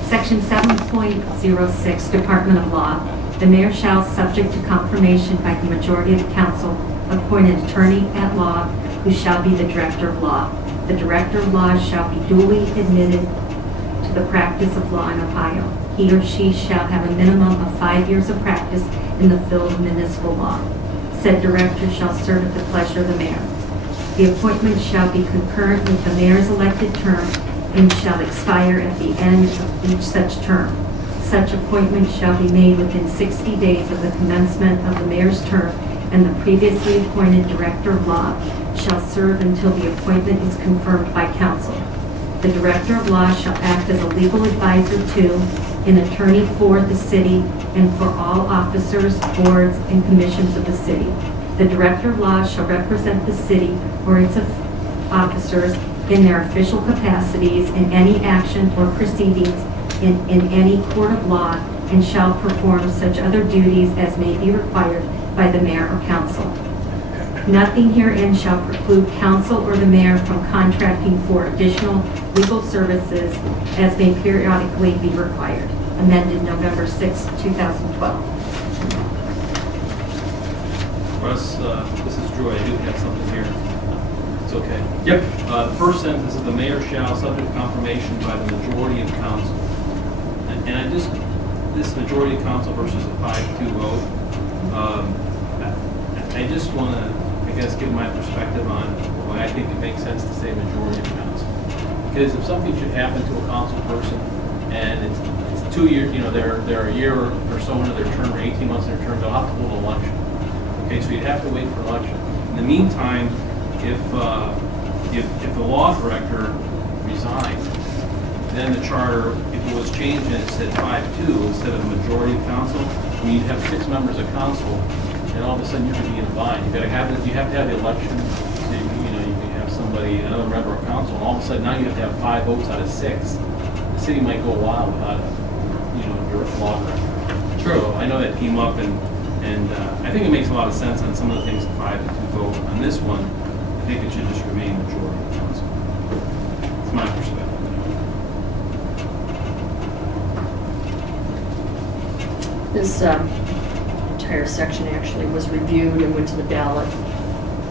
Section 7.06, Department of Law. The mayor shall, subject to confirmation by the majority of the council, appoint an attorney at law who shall be the director of law. The director of law shall be duly admitted to the practice of law in Ohio. He or she shall have a minimum of 5 years of practice in the field of municipal law. Said director shall serve at the pleasure of the mayor. The appointment shall be concurrent with the mayor's elected term and shall expire at the end of each such term. Such appointment shall be made within 60 days of the commencement of the mayor's term, and the previously appointed director of law shall serve until the appointment is confirmed by council. The director of law shall act as a legal advisor to, an attorney for the city, and for all officers, boards, and commissions of the city. The director of law shall represent the city or its officers in their official capacities in any action or proceedings in any court of law, and shall perform such other duties as may be required by the mayor or council. Nothing herein shall preclude council or the mayor from contracting for additional legal services as may periodically be required. Amended November 6, 2012. Russ, this is Drew, I do have something here. It's okay. Yep. The first sentence is the mayor shall, subject to confirmation by the majority of council. And I just, this majority of council versus a 5-2 vote, I just want to, I guess, give my perspective on why I think it makes sense to say majority of council. Because if something should happen to a council person and it's 2 years, they're a year or so into their term, or 18 months in their term, they'll have to hold an election. Okay, so you'd have to wait for election. In the meantime, if the law director resigned, then the charter, if it was changed and it said 5-2 instead of majority of council, you'd have 6 members of council, and all of a sudden you could be in a bind. You have to have the election, so you can have somebody, another member of council, and all of a sudden now you have to have 5 votes out of 6. The city might go a while without a law director. True. So I know that came up, and I think it makes a lot of sense on some of the things, 5-2 vote. On this one, I think it should just remain majority of council. It's my perspective. This entire section actually was reviewed and went to the ballot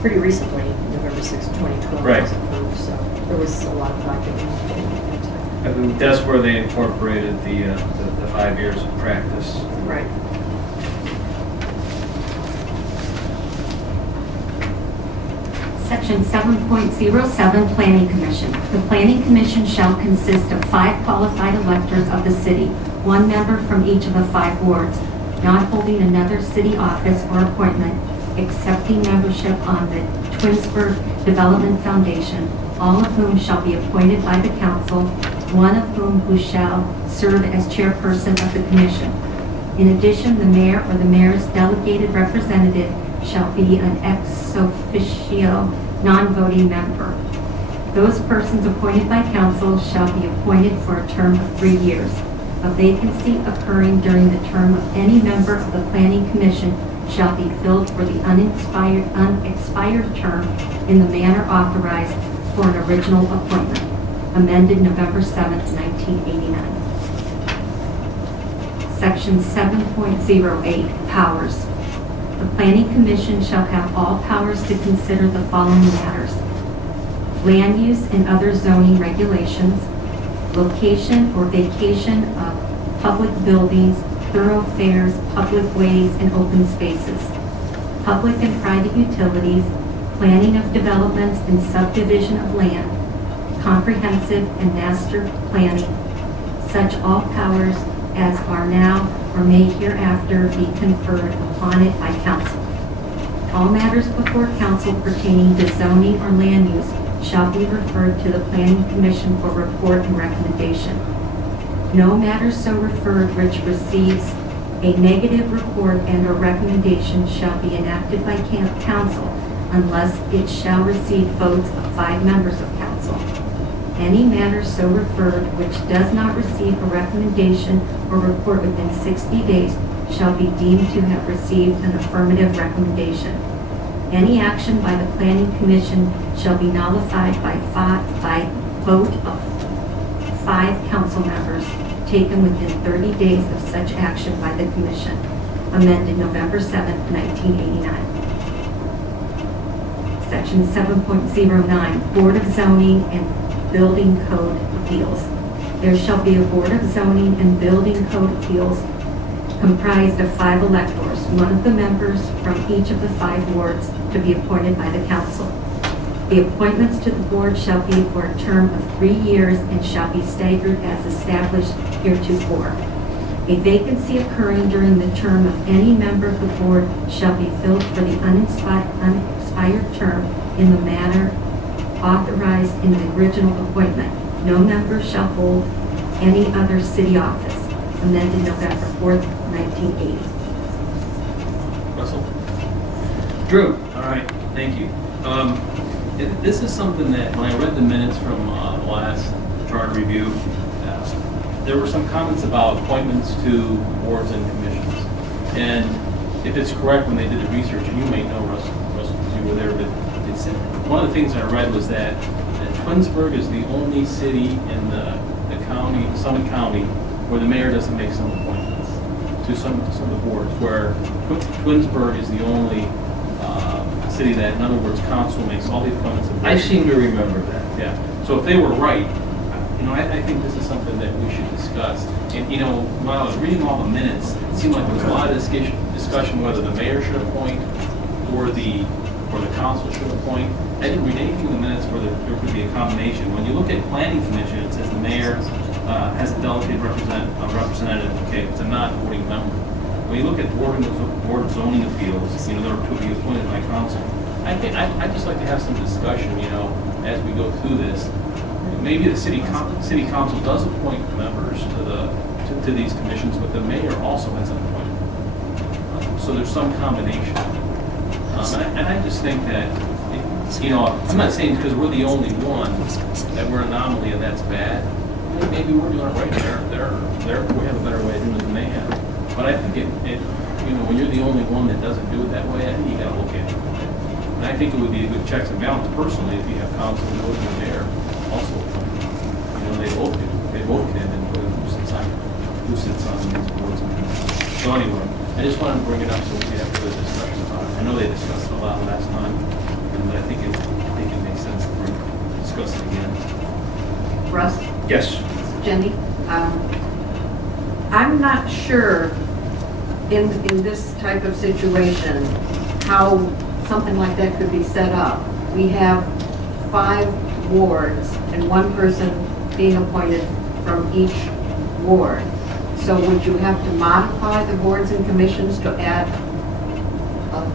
pretty recently, November 6, 2012. Right. Was approved, so there was a lot of documentation at that time. I mean, that's where they incorporated the 5 years of practice. Right. Section 7.07, Planning Commission. The Planning Commission shall consist of 5 qualified electors of the city, 1 member from each of the 5 wards, not holding another city office or appointment, accepting membership on the Twinsburg Development Foundation, all of whom shall be appointed by the council, 1 of who shall serve as chairperson of the commission. In addition, the mayor or the mayor's delegated representative shall be an ex officio non-voting member. Those persons appointed by council shall be appointed for a term of 3 years. A vacancy occurring during the term of any member of the Planning Commission shall be filled for the unexpired term in the manner authorized for an original appointment. Amended November 7, 1989. Section 7.08, Powers. The Planning Commission shall have all powers to consider the following matters: land use and other zoning regulations, location or vacation of public buildings, thoroughfares, public ways, and open spaces, public and private utilities, planning of developments and subdivision of land, comprehensive and master planning, such all powers as are now or may hereafter be conferred upon it by council. All matters before council pertaining to zoning or land use shall be referred to the Planning Commission for report and recommendation. No matter so referred which receives a negative report and or recommendation shall be enacted by council unless it shall receive votes of 5 members of council. Any matter so referred which does not receive a recommendation or report within 60 days shall be deemed to have received an affirmative recommendation. Any action by the Planning Commission shall be nullified by vote of 5 council members taken within 30 days of such action by the Commission. Amended November 7, 1989. Section 7.09, Board of Zoning and Building Code Appeals. There shall be a Board of Zoning and Building Code Appeals comprised of 5 electors, one of the members from each of the 5 wards to be appointed by the council. The appointments to the board shall be for a term of 3 years and shall be staggered as established heretofore. A vacancy occurring during the term of any member of the board shall be filled for the unexpired term in the manner authorized in the original appointment. No member shall hold any other city office. Amended November 4th, 1980. Russell? Drew? All right, thank you. This is something that, when I read the minutes from the last charter review, there were some comments about appointments to boards and commissions. And if it's correct, when they did the research, and you may know, Russell, because you were there, but it said, one of the things I read was that Twinsburg is the only city in the county, Summit County, where the mayor doesn't make some appointments to some of the boards, where Twinsburg is the only city that, in other words, council makes all the appointments. I seem to remember that. Yeah, so if they were right, I think this is something that we should discuss. And, when I was reading all the minutes, it seemed like there was a lot of discussion whether the mayor should appoint or the council should appoint. I didn't read anything in the minutes where there could be a combination. When you look at planning commission, it says the mayor has a delegated representative, okay, it's a non-voting member. When you look at board of zoning appeals, they're to be appointed by council. I'd just like to have some discussion, as we go through this. Maybe the city council does appoint members to these commissions, but the mayor also has an appointment. So there's some combination. And I just think that, I'm not saying because we're the only one that we're an anomaly and that's bad. Maybe we're doing it right. We have a better way of doing it than they have. But I think when you're the only one that doesn't do it that way, I think you got to look at it. And I think it would be a good checks and balance personally if you have council and the mayor also. They both can and who sits on these boards. So anyway, I just wanted to bring it up so we have further discussion about it. I know they discussed it a lot last time, but I think it makes sense to discuss it again. Russ? Yes. Jenny? I'm not sure in this type of situation how something like that could be set up. We have 5 wards and 1 person being appointed from each ward. So would you have to modify the boards and commissions to add a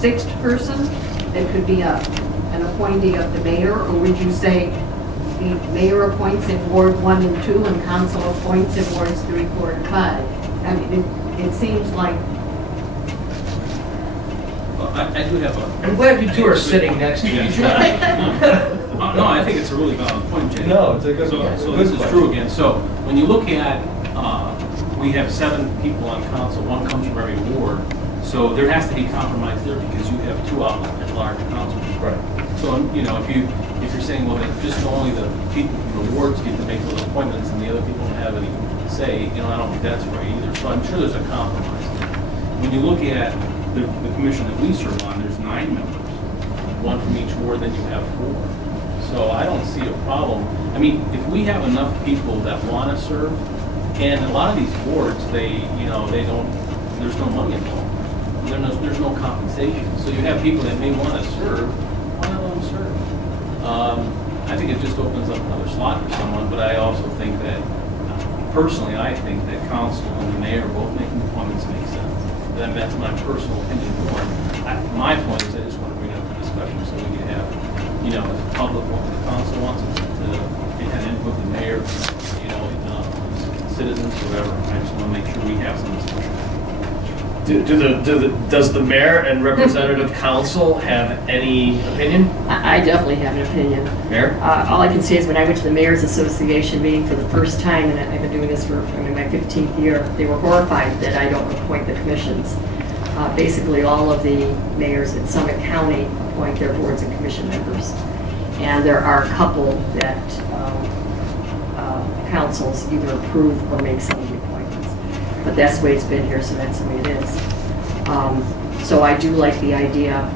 6th person that could be an appointee of the mayor? Or would you say the mayor appoints in Ward 1 and 2 and council appoints in Wards 3, 4, and 5? I mean, it seems like... Well, I do have a... I'm glad you two are sitting next to each other. No, I think it's a really valid point, Jay. No, it's a good So this is true again. So when you look at, we have 7 people on council, 1 comes from every ward. So there has to be compromise there because you have 2 at-large council. Right. So, if you're saying, well, that just only the people from the wards get to make those appointments and the other people don't have any say, I don't think that's right either. So I'm sure there's a compromise there. When you look at the commission that we serve on, there's 9 members, 1 from each ward, then you have 4. So I don't see a problem. I mean, if we have enough people that want to serve And a lot of these boards, they don't, there's no money involved. There's no compensation. So you have people that may want to serve, why not let them serve? I think it just opens up another slot for someone, but I also think that, personally, I think that council and the mayor both making appointments make sense. And that's my personal opinion more. My point is I just want to bring up the discussion so we can have, the public, what the council wants to have input, the mayor, citizens, whoever. I just want to make sure we have some discussion. Does the mayor and representative council have any opinion? I definitely have an opinion. Mayor? All I can say is when I went to the Mayor's Association meeting for the first time, and I've been doing this for, my 15th year, they were horrified that I don't appoint the commissions. Basically, all of the mayors in Summit County appoint their boards and commission members. And there are a couple that councils either approve or make some of the appointments. But that's the way it's been here, so that's the way it is. So I do like the idea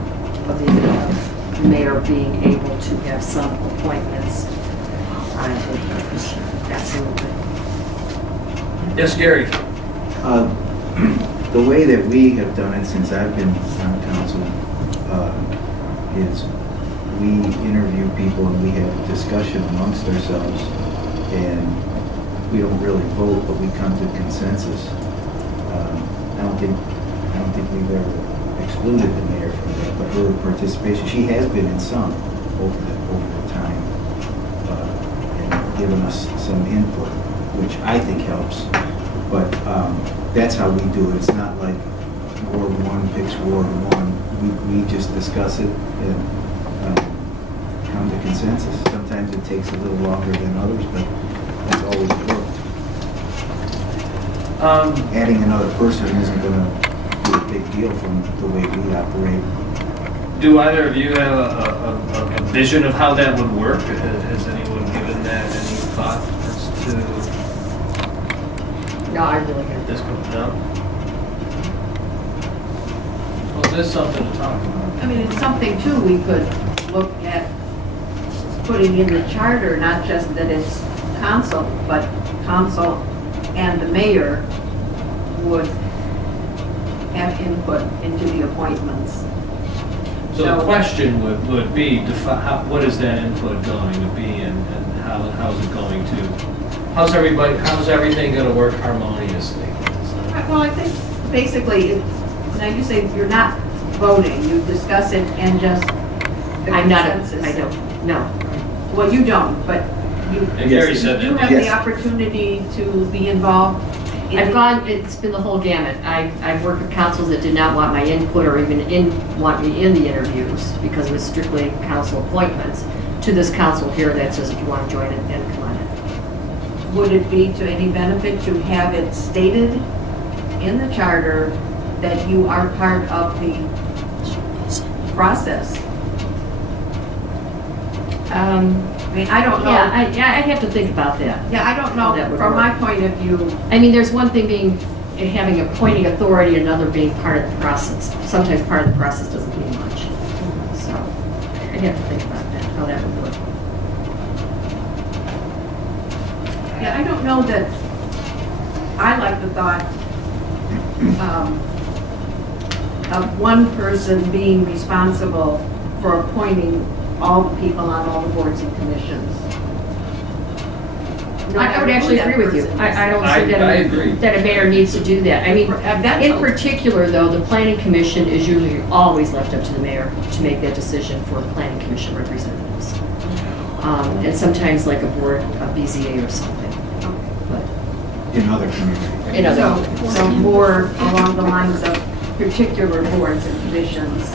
of the mayor being able to have some appointments on the commission. Absolutely. Yes, Gary? The way that we have done it since I've been on council is we interview people and we have a discussion amongst ourselves, and we don't really vote, but we come to consensus. I don't think we've ever excluded the mayor from that, but her participation, she has been in some over the time, and given us some input, which I think helps. But that's how we do it. It's not like Ward 1 picks Ward 1. We just discuss it and come to consensus. Sometimes it takes a little longer than others, but that's always worked. Adding another person isn't going to be a big deal from the way we operate. Do either of you have a vision of how that would work? Has anyone given that any thought as to No, I really have this coming down? Well, there's something to talk about. I mean, it's something too, we could look at putting in the charter, not just that it's council, but council and the mayor would have input into the appointments. So the question would be, what is that input going to be, and how's it going to, how's everything going to work harmoniously? Right, well, I think basically, now you say you're not voting, you discuss it and just the I'm not, consensus. I don't, no. Well, you don't, but you, And Gary said you that. have the Yes. opportunity to be involved. It's been the whole gamut. I've worked with councils that did not want my input or even want me in the interviews because it was strictly council appointments, to this council here that says if you want to join it, then come on in. Would it be to any benefit to have it stated in the charter that you are part of the process? I mean, I don't know. I'd have to think about that. Yeah, I don't How that know, would from my work. point of view, I mean, there's one thing having appointing authority, another being part of the process. Sometimes part of the process doesn't mean much. So I'd have to think about that, how that would work. yeah, I don't know that, I like the thought of one person being responsible for appointing all the people on all the boards and commissions. I would actually agree with you. I don't I see agree. that a mayor needs to do that. I mean, in particular, though, the planning commission is usually always left up to the mayor to make that decision for planning commission representatives. And sometimes like a board, a BZA or something. But In other communities. in other, So more along the lines of particular boards and commissions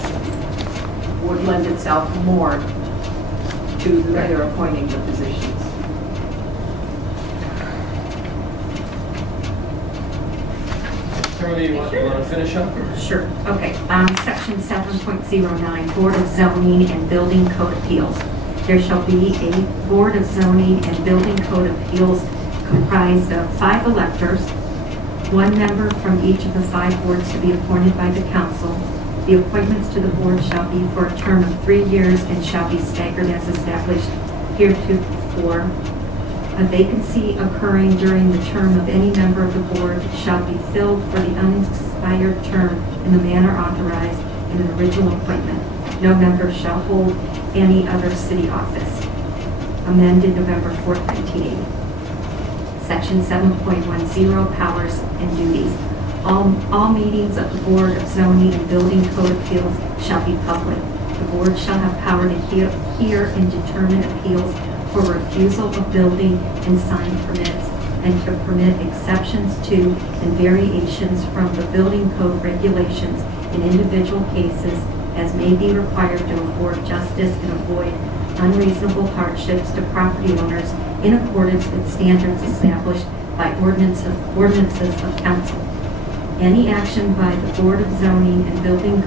would lend itself more to the mayor appointing the positions. Charlie, you want to finish up? Or? Sure, okay. Section 7.09, Board of Zoning and Building Code Appeals. There shall be a Board of Zoning and Building Code Appeals comprised of 5 electors, 1 member from each of the 5 boards to be appointed by the council. The appointments to the board shall be for a term of 3 years and shall be staggered as established heretofore. A vacancy occurring during the term of any member of the board shall be filled for the unexpired term in the manner authorized in an original appointment. No member shall hold any other city office. Amended November 4th, 1980. Section 7.10, powers and duties. All meetings of the Board of Zoning and Building Code Appeals shall be public. The board shall have power to hear and determine appeals for refusal of building and sign permits, and to permit exceptions to and variations from the building code regulations in individual cases as may be required to afford justice and avoid unreasonable hardships to property owners in accordance with standards established by ordinances of council. Any action by the Board of Zoning and Building